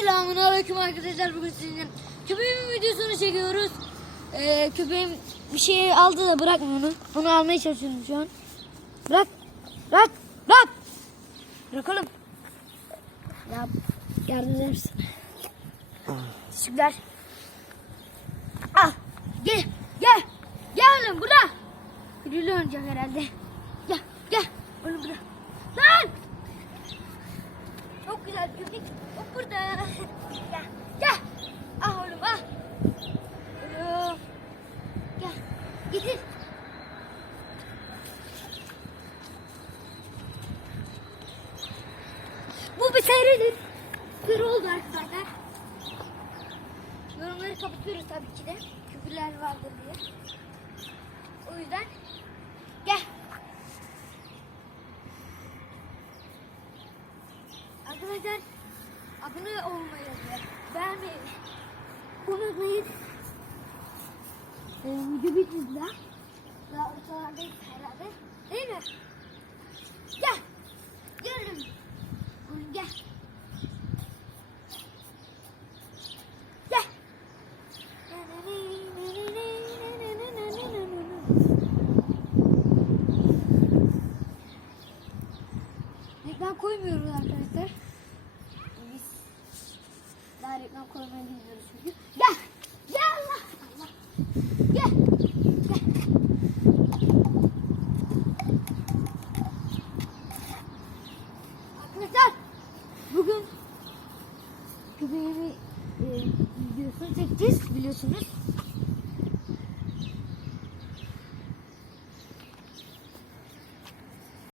Selamun aleyküm arkadaşlar bugün sizinle köpeğimin videosunu çekiyoruz. Ee, köpeğim bir şey aldı da bırakmıyor onu. Onu almaya çalışıyorum şu an. Bırak. Bırak. Bırak. Bırak oğlum. Ya yardım eder misin? Teşekkürler. Ah. Gel. Gel. Gel oğlum burada. Biriyle oynayacak herhalde. Gel. Gel. Oğlum. Köpek. O burada. Gel. Gel. Ah oğlum ah. Oğlum. Gel. Getir. Bu bir seyredir. Sır oldu arkadaşlar. Yorumları kapatıyoruz tabii ki de. Küfürler vardır diye. O yüzden gel. Arkadaşlar abone olmayı beğenmeyi unutmayın. Ee, video bitti daha. Ortalardayız herhalde. Değil mi? Gel. Gel. Oğlum Gel. Gel. Reklam koymuyoruz arkadaşlar. Daha reklam koymayı bilmiyoruz çünkü. Gel. Gel Allah. Allah. Gel. Gel. E, biliyorsunuz.